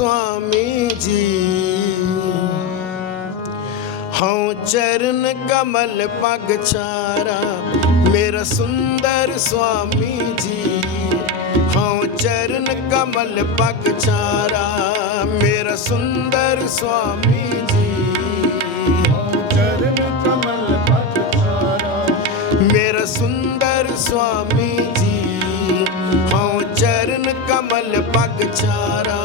ਸੁਆਮੀ ਜੀ ਹਉ ਚਰਨ ਕਮਲ ਪਗ ਛਾਰਾ ਮੇਰਾ ਸੁੰਦਰ ਸੁਆਮੀ ਜੀ ਹਉ ਚਰਨ ਕਮਲ ਪਗ ਛਾਰਾ ਮੇਰਾ ਸੁੰਦਰ ਸੁਆਮੀ ਜੀ ਚਰਨ ਕਮਲ ਪਤ ਚਾਰਾ ਮੇਰਾ ਸੁੰਦਰ ਸੁਆਮੀ ਜੀ ਹਉ ਚਰਨ ਕਮਲ ਪਗ ਛਾਰਾ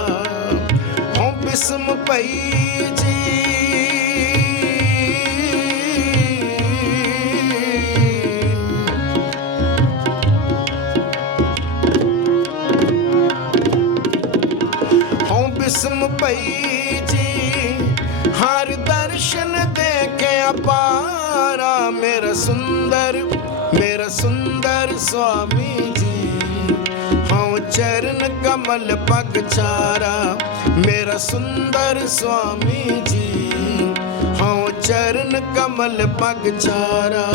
ਹਉ ਪਈ ਜੀ। ਹਉ ਬਿਸਮ ਪਈ ਜੀ। ਹਰ ਦਰਸ਼ਨ ਦੇ ਕੇ ਅਪਾਰਾ। ਮੇਰਾ ਸੁੰਦਰ ਮੇਰਾ ਸੁੰਦਰ ਸੁਆਮੀ ਜੀ। ਚਰਨ ਕਮਲ ਪਗ ਛਾਰਾ ਮੇਰਾ ਸੁੰਦਰ ਸੁਆਮੀ ਜੀ। ਹਉ ਚਰਨ ਕਮਲ ਪਗ ਛਾਰਾ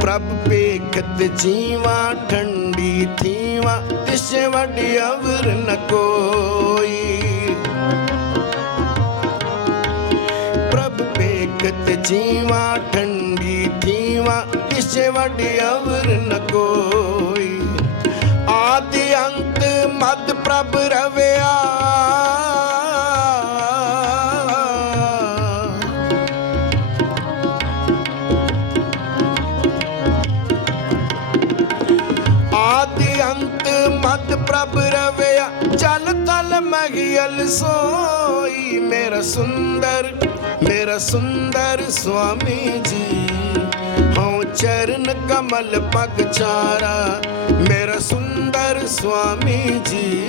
ਪ੍ਰਭ ਵੇਖਤ ਜੀਵਾ, ਠੰਡੀ ਥੀਵਾ, ਤਿਸ ਵੱਡ ਅਵਰ ਵੇਖਤ ਜੀਵਾ ਠੰਡੀ ਥੀਵਾ ਤਿਸ ਵੱਡ ਅਵਰ ਨ ਕੋਈ। ਆਦਿ ਅੰਤ ਮਦ ਪ੍ਰਭ ਰਵਿਆ। ਆਦਿ ਅੰਤ ਮਦ ਪ੍ਰਭ ਰਵਿਆ, ਚਲ ਤਲ ਮਗਿਲ ਸੋਈ ਮੇਰਾ ਸੁੰਦਰ ਮੇਰਾ ਸੁੰਦਰ ਸੁਆਮੀ ਜੀ, ਹਉ ਚਰਨ ਕਮਲ ਪਗ ਚਾਰਾ। ਮੇਰਾ ਸੁੰਦਰ ਸੁਆਮੀ ਜੀ,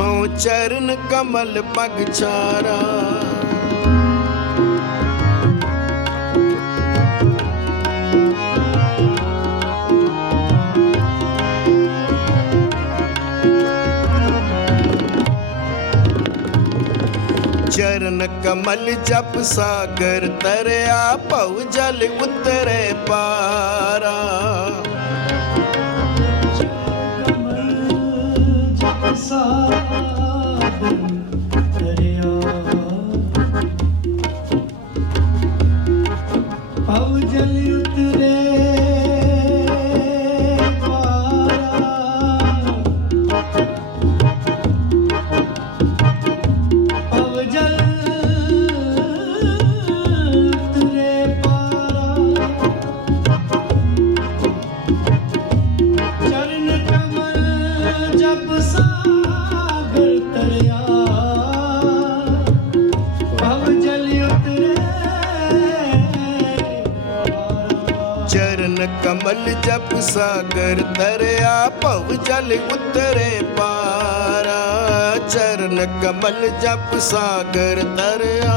ਹਉ ਚਰਨ ਕਮਲ ਪਗ ਛਾਰਾ ਚਰਨ ਕਮਲ ਜਪ ਸਾਗਰ ਤਰਿਆ ਭਉ ਜਲ ਉਤਰੇ ਪਾਰਾ। ਜਪ ਕਮਲ ਜਪ ਸਾਗਰ ਤਰਿਆ ਭਵ ਜਲ ਉਤਰੇ ਪਾਰਾ ਚਰਨ ਕਮਲ ਜਪ ਸਾਗਰ ਤਰਿਆ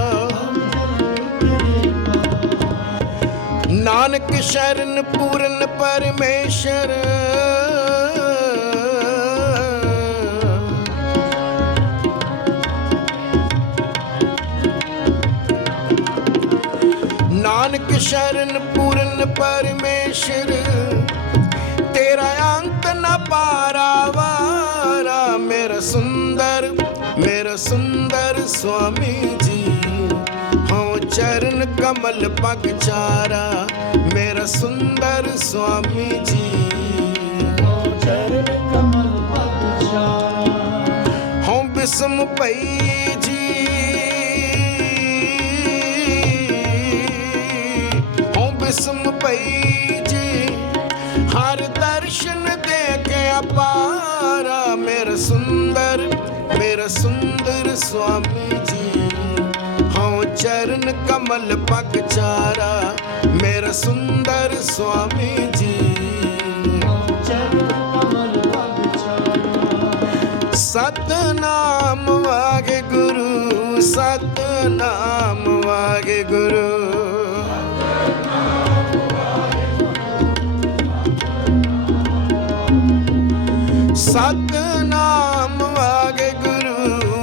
ਨਾਨਕ ਸ਼ਰਨ ਪੂਰਨ ਪਰਮੇਸ਼ਰ ਸੁੰਦਰ ਮੇਰਾ ਸੁੰਦਰ ਸੁਆਮੀ ਜੀ ਹਉ ਚਰਨ ਕਮਲ ਪਗ ਚਾਰਾ ਮੇਰਾ ਸੁੰਦਰ ਸੁਆਮੀ ਜੀ ਚਰਨ ਕਮਲ ਪਦ ਚਾਰਾ ਹਉ ਬਿਸਮ ਪਈ ਜੀ ਹਉ ਬਿਸਮ ਪਈ ਸੁੰਦਰ ਮੇਰਾ ਸੁੰਦਰ ਸੁਆਮੀ ਜੀ ਹਉ ਚਰਨ ਕਮਲ ਪਗ ਚਾਰਾ ਮੇਰਾ ਸੁੰਦਰ ਸੁਆਮੀ ਜੀ ਸਤਨਾਮ ਚਰਨ ਕਮਲ ਪਦ ਚਾਰਾ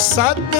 ਸਤ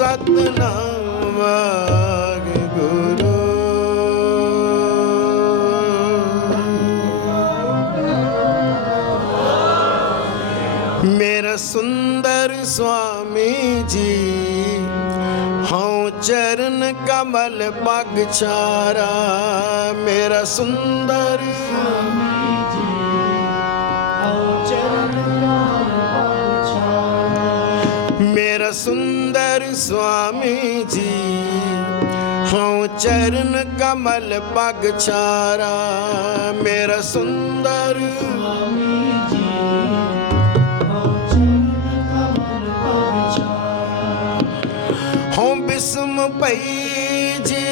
ਸਤਨਾਮ ਵਾਹਿਗੁਰੂ। ਮੇਰਾ ਸੁੰਦਰ ਸੁਆਮੀ ਜੀ ਹਉ ਚਰਨ ਕਮਲ ਪਗ ਛਾਰਾ ਮੇਰਾ ਸੁੰਦਰ ਆਓ सुंदर स्वामी जी हूँ चरण कमल पग छारा मेरा सुंदर हूँ बिस्म पई जी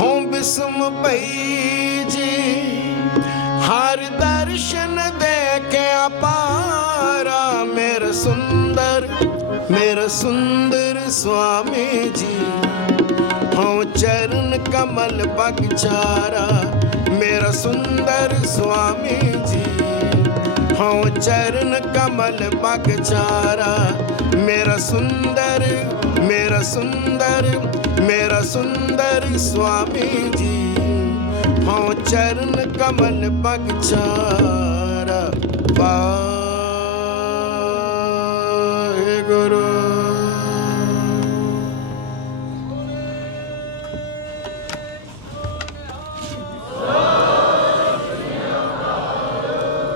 हूँ बिस्म पई जी हरदा ਹਉ ਦੇ ਕੇ ਅਪਾਰਾ ਹਉ ਮੇਰਾ ਸੁੰਦਰ ਮੇਰਾ ਸੁੰਦਰ ਸੁਆਮੀ ਜੀ। ਹਉ ਚਰਨ ਕਮਲ ਬਗਚਾਰਾ ਮੇਰਾ ਸੁੰਦਰ ਸੁਆਮੀ ਜੀ। ਹਉ ਚਰਨ ਕਮਲ ਬਗਚਾਰਾ ਮੇਰਾ ਸੁੰਦਰ ਮੇਰਾ ਸੁੰਦਰ ਮੇਰਾ ਸੁੰਦਰ ਸੁਆਮੀ ਜੀ। ਹਉ ਚਰਨ ਕਮਲ ਪਗ ਚਾਰਾ ਵਾਹਿਗੁਰੂ